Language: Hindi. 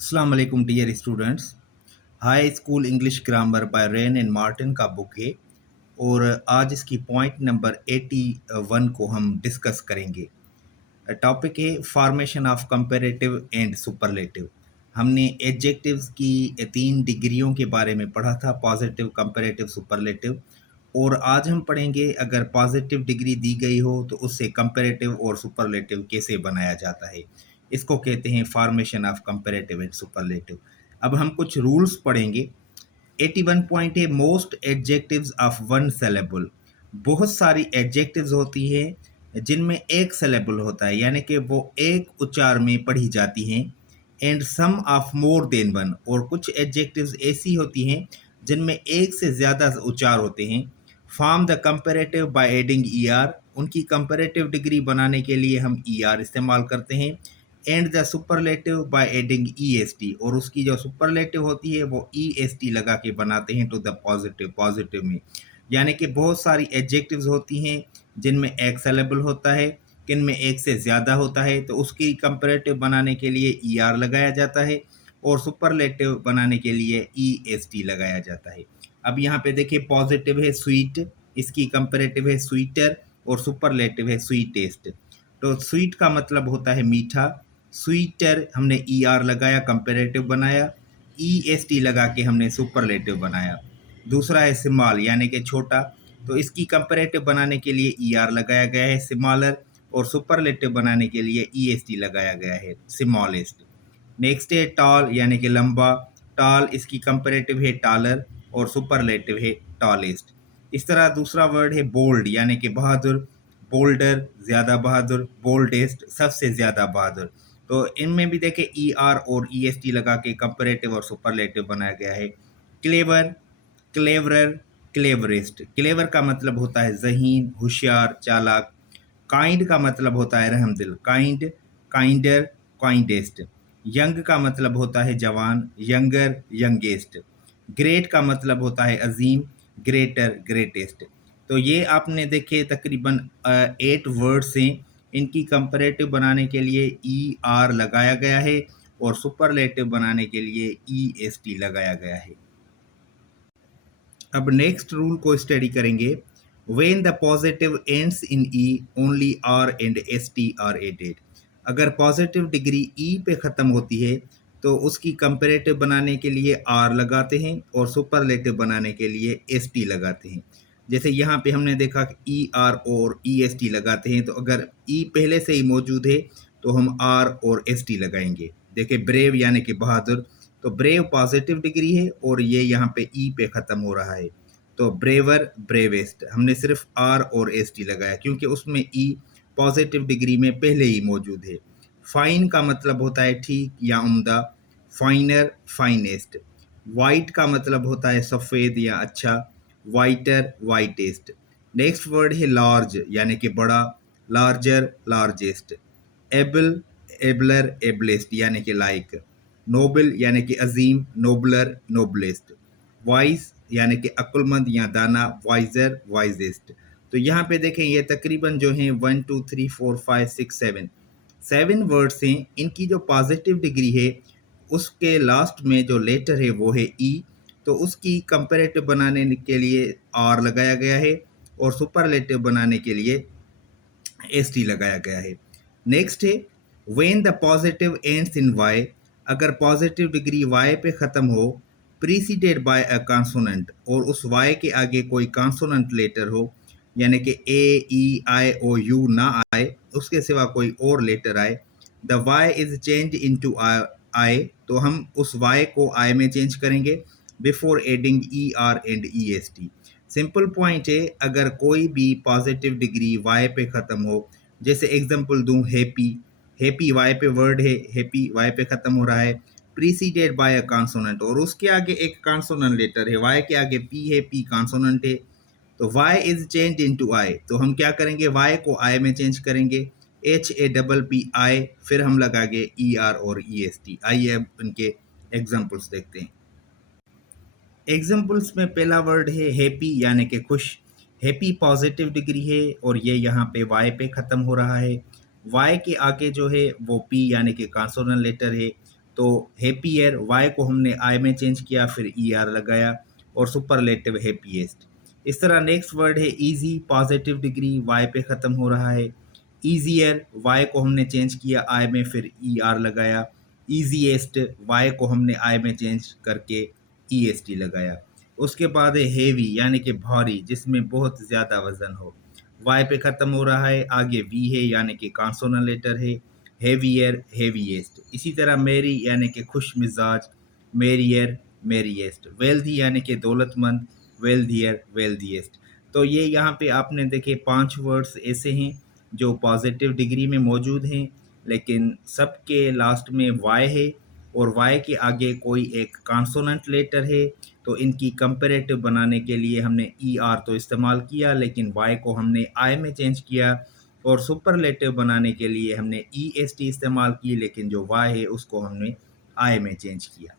अस्सलाम वालेकुम dear students. High school English grammar by Wren and Martin का बुक है और आज इसकी पॉइंट नंबर 81 को हम डिस्कस करेंगे। टॉपिक है formation of comparative and superlative. हमने एडजेक्टिव्स की 3 डिग्रियों के बारे में पढ़ा था, पॉजिटिव, कंपैरेटिव, सुपरलेटिव। और आज हम पढ़ेंगे अगर पॉजिटिव डिग्री दी गई हो तो उससे कंपैरेटिव और सुपरलेटिव कैसे बनाया जाता है। इसको कहते हैं formation of comparative and superlative. अब हम कुछ रूल्स पढ़ेंगे। 81 पॉइंट है most adjectives of one saleable. बहुत सारी एडजेक्टिव्स होती है जिनमें एक सेलेबल होता है, यानी कि वो एक उच्चार में पढ़ी जाती हैं। And some of more than one, और कुछ एडजेक्टिव्स ऐसी होती हैं जिनमें एक से ज़्यादा उच्चार होते हैं। Form the comparative by adding E are, उनकी कंपैरेटिव डिग्री बनाने के लिए हम ई आर इस्तेमाल करते हैं। And the superlative by adding E S T, और उसकी जो सुपरलेटिव होती है वो ई एस टी लगा के बनाते हैं टू द पॉजिटिव, पॉजिटिव में। यानी कि बहुत सारी एडजेक्टिव्स होती हैं जिनमें एक सेलेबल होता है, किन में एक से ज़्यादा होता है, तो उसकी कंपैरेटिव बनाने के लिए ई आर लगाया जाता है और सुपरलेटिव बनाने के लिए ई एस टी लगाया जाता है। अब यहाँ पे देखिए, पॉजिटिव है स्वीट, इसकी कंपैरेटिव है स्वीटर, और सुपरलेटिव है स्वीटेस्ट। तो स्वीट का मतलब होता है मीठा, स्वीटर हमने ई आर लगाया, कंपैरेटिव बनाया, ई एस टी लगा के हमने सुपरलेटिव बनाया। दूसरा है स्मॉल, यानी कि छोटा, तो इसकी कंपैरेटिव बनाने के लिए ई आर लगाया गया है स्मॉलर, और सुपरलेटिव बनाने के लिए ई एस टी लगाया गया है स्मॉलेस्ट। नेक्स्ट है टॉल, यानी कि लंबा, टॉल, इसकी कंपैरेटिव है टॉलर और सुपरलेटिव है टॉलेस्ट। इस तरह दूसरा वर्ड है बोल्ड, यानी कि बहादुर, बोल्डर ज़्यादा बहादुर, बोल्डेस्ट सबसे ज़्यादा बहादुर। तो इनमें भी देखें ई आर और ई एस टी लगा के कंपैरेटिव और सुपरलेटिव बनाया गया है। Clever, cleverer, cleverest. क्लेवर का मतलब होता है ज़हीन, होशियार, चालाक। काइंड का मतलब होता है रहमदिल, काइंड, काइंडर, काइंडेस्ट। यंग का मतलब होता है जवान, यंगर, यंगेस्ट। ग्रेट का मतलब होता है अजीम, ग्रेटर, ग्रेटेस्ट। तो ये आपने देखे तकरीबन 8 वर्ड्स हैं। इनकी कंपैरेटिव बनाने के लिए ई आर लगाया गया है और सुपरलेटिव बनाने के लिए ई एस टी लगाया गया है। अब नेक्स्ट रूल को स्टडी करेंगे। When the positive ends in E only R and S T are added. अगर पॉजिटिव डिग्री ई पे ख़त्म होती है तो उसकी कंपैरेटिव बनाने के लिए आर लगाते हैं और सुपरलेटिव बनाने के लिए एस टी लगाते हैं। जैसे यहाँ पे हमने देखा कि ई आर और ई एस टी लगाते हैं, तो अगर ई पहले से ही मौजूद है तो हम आर और एस टी लगाएंगे। देखिए ब्रेव यानी कि बहादुर, तो ब्रेव पॉजिटिव डिग्री है और ये यहाँ पे ई पे ख़त्म हो रहा है, तो ब्रेवर, ब्रेवेस्ट। हमने सिर्फ आर और एस टी लगाया क्योंकि उसमें ई पॉजिटिव डिग्री में पहले ही मौजूद है। फाइन का मतलब होता है ठीक या उम्दा, फाइनर, फाइनेस्ट। वाइट का मतलब होता है सफ़ेद या अच्छा, वाइटर, वाइटेस्ट। नेक्स्ट वर्ड है लार्ज, यानी कि बड़ा, larger, largest. Able, abler, ablest, यानी कि लाइक। नोबल यानी कि अजीम, नोबलर, नोबलेस्ट। वाइस यानी कि अक्लमंद या दाना, वाइजर, वाइजेस्ट। तो यहाँ पे देखें ये तकरीबन जो हैं 1 2 3 4 5 6 7 वर्ड्स हैं। इनकी जो पॉजिटिव डिग्री है उसके लास्ट में जो लेटर है वो है ई, तो उसकी कंपैरेटिव बनाने के लिए आर लगाया गया है और सुपरलेटिव बनाने के लिए एस टी लगाया गया है। नेक्स्ट है when the positive ends in Y. अगर पॉजिटिव डिग्री वाई पे ख़त्म हो, प्रीसीडेड बाय अ कॉन्सोनेंट, और उस वाई के आगे कोई कॉन्सोनेंट लेटर हो, यानी कि ए ई आई ओ यू ना आए, उसके सिवा कोई और लेटर आए, the Y is change into I, तो हम उस वाई को आई में चेंज करेंगे before adding E R and E S T. Simple point है, अगर कोई भी पॉजिटिव डिग्री वाई पे ख़त्म हो, जैसे एग्जांपल दूं हैप्पी, हैप्पी वाई पे वर्ड है, हैप्पी वाई पे ख़त्म हो रहा है, प्रीसीडेड बाय अ कॉन्सोनेंट, और उसके आगे एक कॉन्सोनेंट लेटर है, वाई के आगे पी है, पी कॉन्सोनेंट है, तो Y is change into I, तो हम क्या करेंगे, वाई को आई में चेंज करेंगे, H A double P I, फिर हम लगाएंगे ई आर और ई एस टी। आइए अब इनके एग्जाम्पल्स देखते हैं। एग्जाम्पल्स में पहला वर्ड है हैप्पी, यानी कि खुश। हैप्पी पॉजिटिव डिग्री है और ये यहाँ पे वाई पे ख़त्म हो रहा है। वाई के आगे जो है वो पी यानी कि कॉन्सोनेंट लेटर है, तो हैप्पियर वाई को हमने आई में चेंज किया, फिर ई आर लगाया, और सुपरलेटिव हैप्पीएस्ट। इस तरह नेक्स्ट वर्ड है इजी, पॉजिटिव डिग्री वाई पे ख़त्म हो रहा है। ईजियर वाई को हमने चेंज किया आई में, फिर ई आर लगाया। ईजीएस्ट वाई को हमने आई में चेंज करके ई एस टी लगाया। उसके बाद है हेवी यानी कि भारी, जिसमें बहुत ज़्यादा वजन हो, वाई पे ख़त्म हो रहा है, आगे वी है यानी कि कॉन्सोनेंट लेटर है। Heavier heaviest. इसी तरह मेरी यानी कि खुश मिजाज, मेरियर मेरीएस्ट। वेल्दी यानी कि दौलतमंद, वेल्दियर वेल्दीएस्ट। तो ये यहाँ पे आपने देखे 5 वर्ड्स ऐसे हैं जो पॉजिटिव डिग्री में मौजूद हैं, लेकिन सबके लास्ट में वाई है और वाई के आगे कोई एक कॉन्सोनेंट लेटर है। तो इनकी कंपैरेटिव बनाने के लिए हमने ई आर तो इस्तेमाल किया, लेकिन वाई को हमने आई में चेंज किया, और सुपरलेटिव बनाने के लिए हमने ई एस टी इस्तेमाल की, लेकिन जो वाई है उसको हमने आई में चेंज किया।